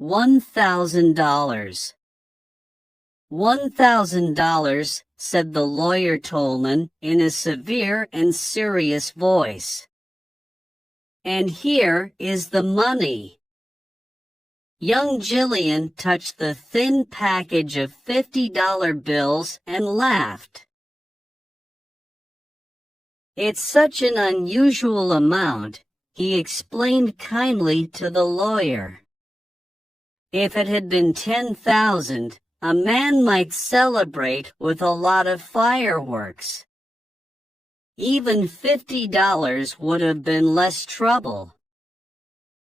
$1,000. $1,000, said the lawyer Tolman in a severe and serious voice. And here is the money. Young Jillian touched the thin package of $50 bills and laughed. It's such an unusual amount, he explained kindly to the lawyer. If it had been 10,000, a man might celebrate with a lot of fireworks. Even $50 would have been less trouble.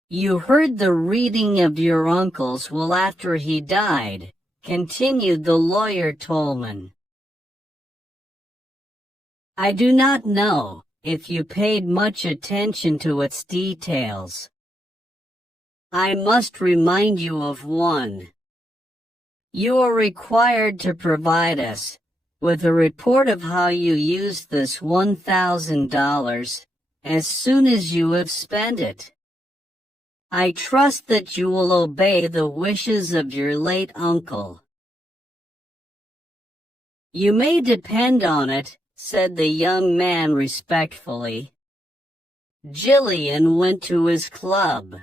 You heard the reading of your uncle's will after he died, continued the lawyer Tolman. I do not know if you paid much attention to its details. I must remind you of one. You are required to provide us with a report of how you used this $1,000 as soon as you have spent it. I trust that you will obey the wishes of your late uncle. You may depend on it, said the young man respectfully. Jillian went to his club.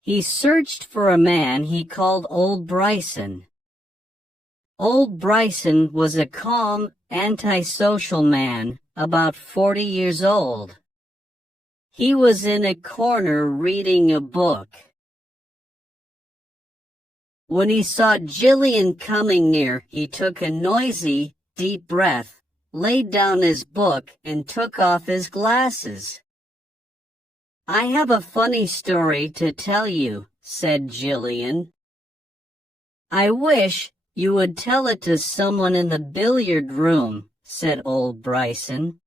He searched for a man he called Old Bryson. Old Bryson was a calm, antisocial man, about 40 years old. He was in a corner reading a book. When he saw Jillian coming near, he took a noisy, deep breath, laid down his book, and took off his glasses. I have a funny story to tell you, said Jillian. I wish you would tell it to someone in the billiard room, said Old Bryson.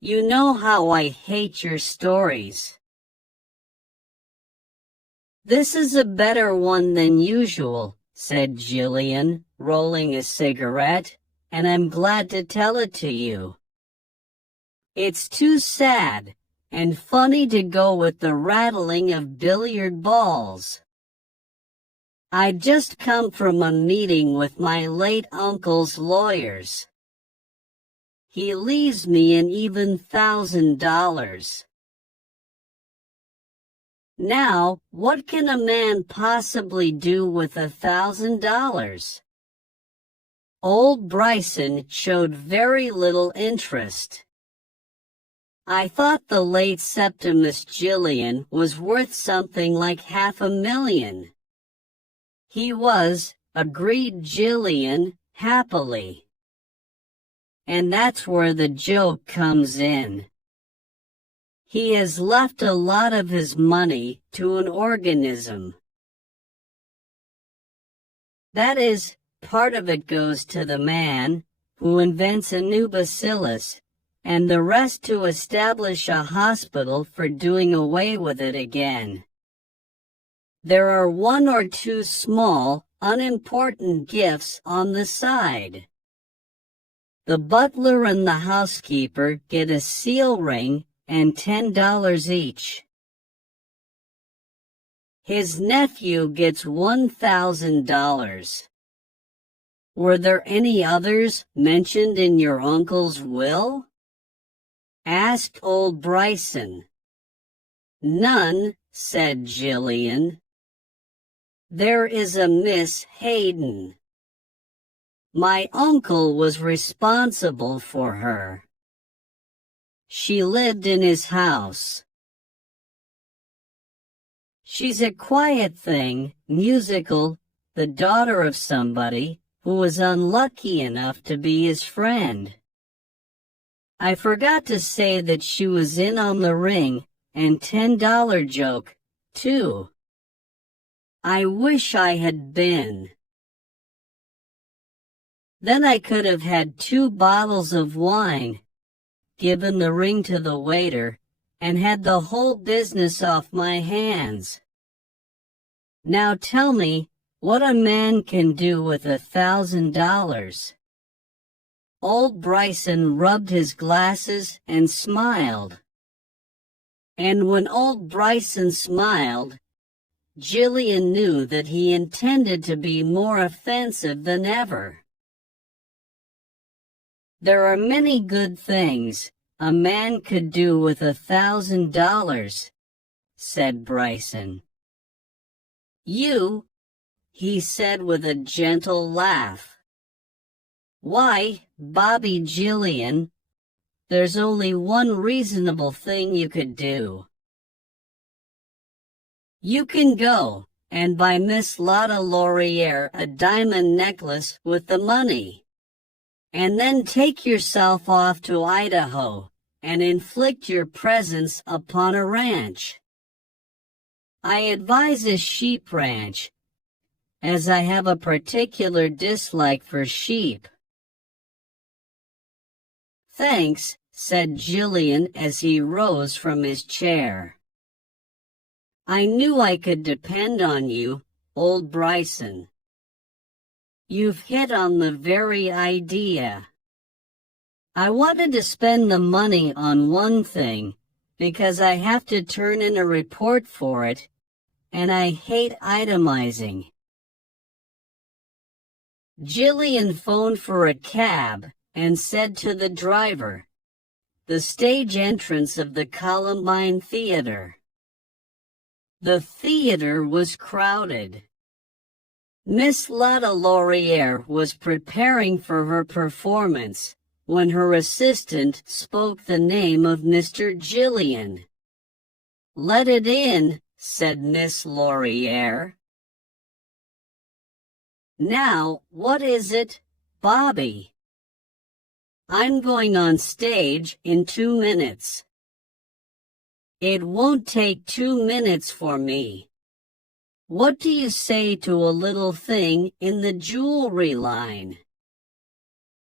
You know how I hate your stories. This is a better one than usual, said Jillian, rolling a cigarette, and I'm glad to tell it to you. It's too sad and funny to go with the rattling of billiard balls. I'd just come from a meeting with my late uncle's lawyers. He leaves me an even $1,000. Now, what can a man possibly do with $1,000? Old Bryson showed very little interest. I thought the late Septimus Jillian was worth something like $500,000. He was, agreed Jillian, happily. And that's where the joke comes in. He has left a lot of his money to an organism. That is, part of it goes to the man who invents a new bacillus, and the rest to establish a hospital for doing away with it again. There are one or two small, unimportant gifts on the side. The butler and the housekeeper get a seal ring and $10 each. His nephew gets $1,000. Were there any others mentioned in your uncle's will? Asked Old Bryson. None, said Jillian. There is a Miss Hayden. My uncle was responsible for her. She lived in his house. She's a quiet thing, musical, the daughter of somebody who was unlucky enough to be his friend. I forgot to say that she was in on the ring and $10 joke, too. I wish I had been. Then I could have had 2 bottles of wine, given the ring to the waiter, and had the whole business off my hands. Now tell me what a man can do with $1,000. Old Bryson rubbed his glasses and smiled. And when Old Bryson smiled, Jillian knew that he intended to be more offensive than ever. There are many good things a man could do with $1,000, said Bryson. You, he said with a gentle laugh. Why, Bobby Jillian, there's only one reasonable thing you could do. You can go and buy Miss Lotta Laurier a diamond necklace with the money, and then take yourself off to Idaho and inflict your presence upon a ranch. I advise a sheep ranch, as I have a particular dislike for sheep. Thanks, said Jillian as he rose from his chair. I knew I could depend on you, old Bryson. You've hit on the very idea. I wanted to spend the money on one thing, because I have to turn in a report for it, and I hate itemizing. Jillian phoned for a cab and said to the driver, the stage entrance of the Columbine Theater. The theater was crowded. Miss Lotta Laurier was preparing for her performance when her assistant spoke the name of Mr. Jillian. Let it in, said Miss Laurier. Now, what is it, Bobby? I'm going on stage in 2 minutes. It won't take 2 minutes for me. What do you say to a little thing in the jewelry line?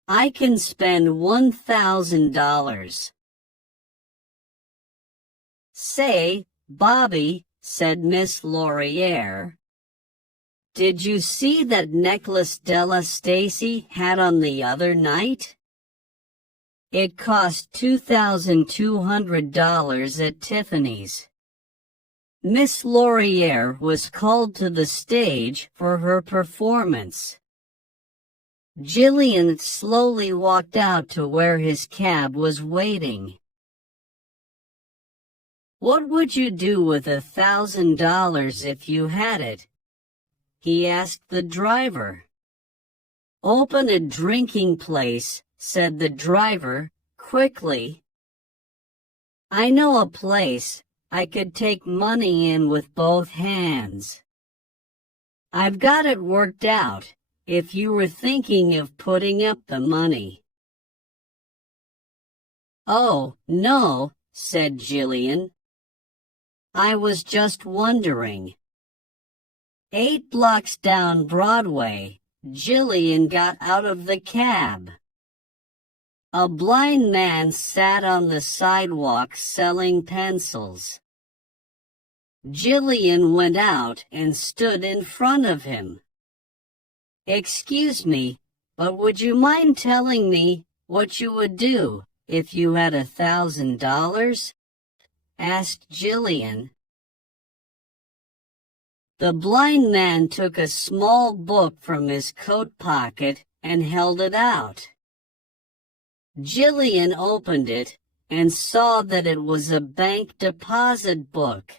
I can spend $1,000. Say, Bobby, said Miss Laurier, did you see that necklace Della Stacy had on the other night? It cost $2,200 at Tiffany's. Miss Laurier was called to the stage for her performance. Jillian slowly walked out to where his cab was waiting. What would you do with $1,000 if you had it? He asked the driver. Open a drinking place, said the driver, quickly. I know a place I could take money in with both hands. I've got it worked out, if you were thinking of putting up the money. Oh, no, said Jillian. I was just wondering. 8 blocks down Broadway, Jillian got out of the cab. A blind man sat on the sidewalk selling pencils. Jillian went out and stood in front of him. Excuse me, but would you mind telling me what you would do if you had $1,000? Asked Jillian. The blind man took a small book from his coat pocket and held it out. Jillian opened it and saw that it was a bank deposit book.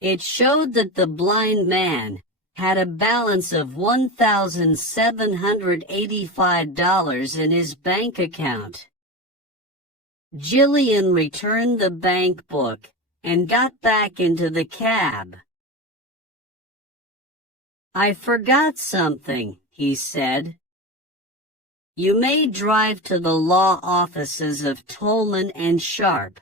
It showed that the blind man had a balance of $1,785 in his bank account. Jillian returned the bank book and got back into the cab. I forgot something, he said. You may drive to the law offices of Tolman and Sharp.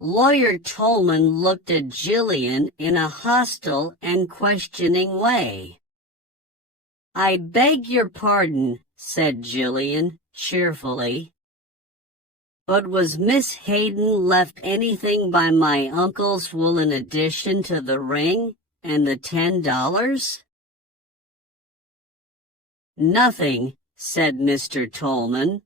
Lawyer Tolman looked at Jillian in a hostile and questioning way. I beg your pardon, said Jillian cheerfully. But was Miss Hayden left anything by my uncle's will in addition to the ring and the $10? Nothing, said Mr. Tolman.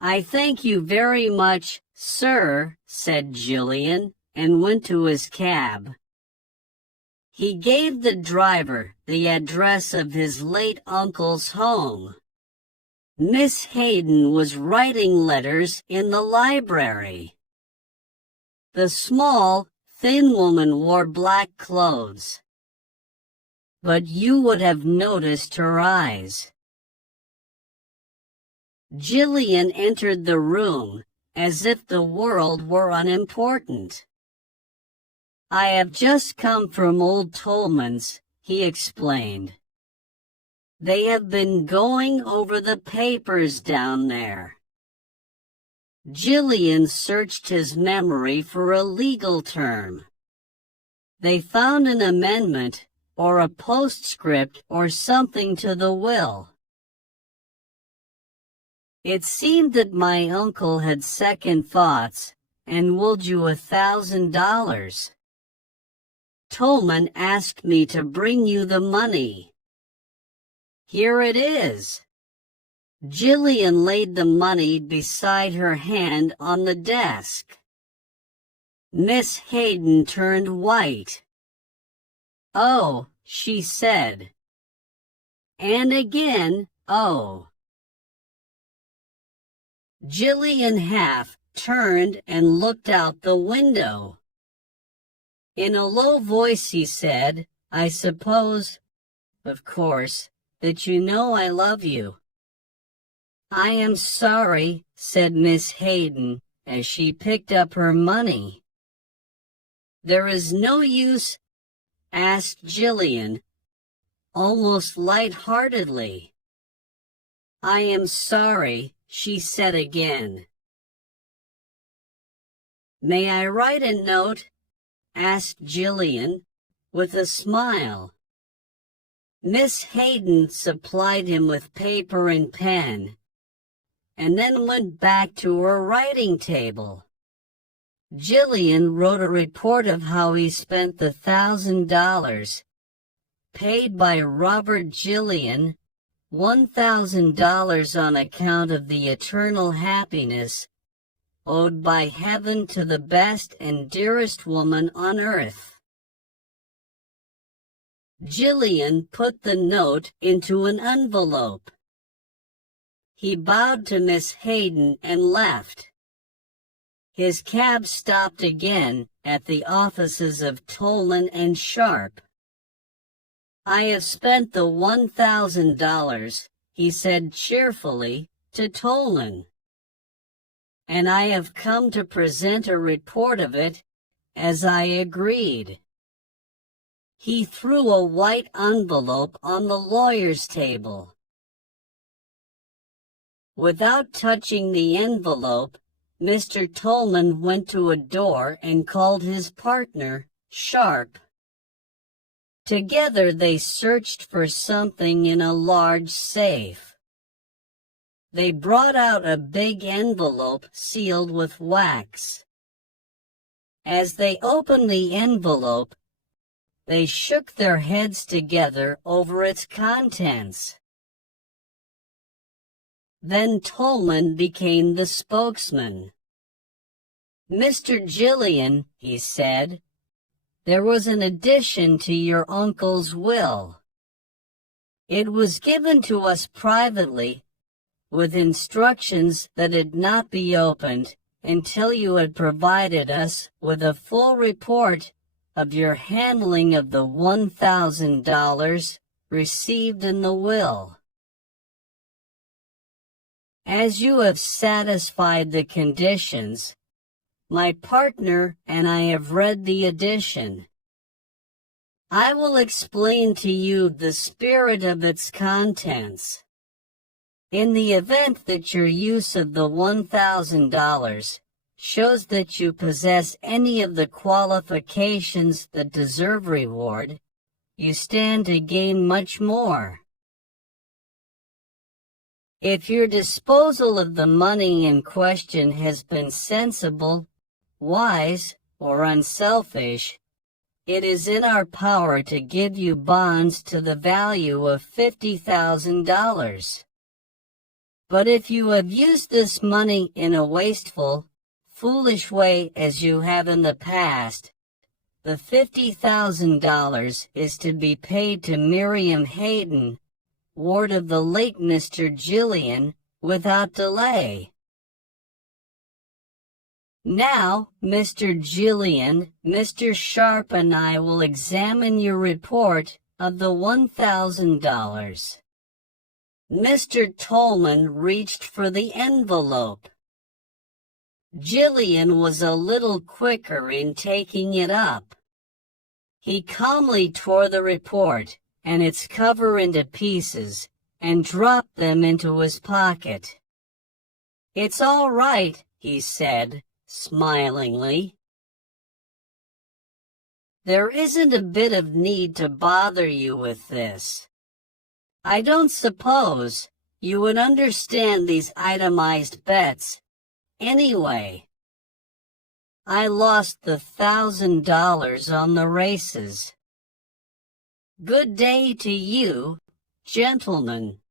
I thank you very much, sir, said Jillian, and went to his cab. He gave the driver the address of his late uncle's home. Miss Hayden was writing letters in the library. The small, thin woman wore black clothes, but you would have noticed her eyes. Jillian entered the room as if the world were unimportant. "I have just come from old Tolman's," he explained. "They have been going over the papers down there." Jillian searched his memory for a legal term. "They found an amendment or a postscript or something to the will." "It seemed that my uncle had second thoughts and willed you $1,000. Tolman asked me to bring you the money. Here it is." Jillian laid the money beside her hand on the desk. Miss Hayden turned white. "Oh," she said. And again, "Oh." Jillian half turned and looked out the window. In a low voice he said, "I suppose, of course, that you know I love you." "I am sorry," said Miss Hayden as she picked up her money. "There is no use?" asked Jillian, almost light-heartedly. "I am sorry," she said again. "May I write a note?" asked Jillian, with a smile. Miss Hayden supplied him with paper and pen, and then went back to her writing table. Jillian wrote a report of how he spent the $1,000, paid by Robert Jillian, $1,000 on account of the eternal happiness owed by heaven to the best and dearest woman on earth. Jillian put the note into an envelope. He bowed to Miss Hayden and left. His cab stopped again at the offices of Tolan and Sharp. "I have spent the $1,000, he said cheerfully to Tolan. "And I have come to present a report of it, as I agreed." He threw a white envelope on the lawyer's table. Without touching the envelope, Mr. Tolman went to a door and called his partner, Sharp. Together they searched for something in a large safe. They brought out a big envelope sealed with wax. As they opened the envelope, they shook their heads together over its contents. Then Tolman became the spokesman. "Mr. Jillian," he said, "there was an addition to your uncle's will. It was given to us privately, with instructions that it not be opened until you had provided us with a full report of your handling of the $1,000 received in the will. As you have satisfied the conditions, my partner and I have read the addition. I will explain to you the spirit of its contents. In the event that your use of the $1,000 shows that you possess any of the qualifications that deserve reward, you stand to gain much more. If your disposal of the money in question has been sensible, wise, or unselfish, it is in our power to give you bonds to the value of $50,000. But if you have used this money in a wasteful, foolish way as you have in the past, The $50,000 is to be paid to Miriam Hayden, ward of the late Mr. Gillian, without delay. Now, Mr. Gillian, Mr. Sharp and I will examine your report of the $1,000. Mr. Tolman reached for the envelope. Gillian was a little quicker in taking it up. He calmly tore the report and its cover into pieces and dropped them into his pocket. "It's all right," he said, smilingly. "There isn't a bit of need to bother you with this. I don't suppose you would understand these itemized bets anyway. I lost the $1,000 on the races. Good day to you, gentlemen."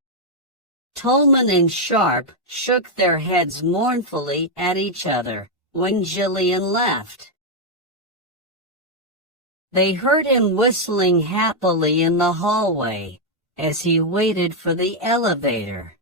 Tolman and Sharp shook their heads mournfully at each other when Gillian left. They heard him whistling happily in the hallway as he waited for the elevator.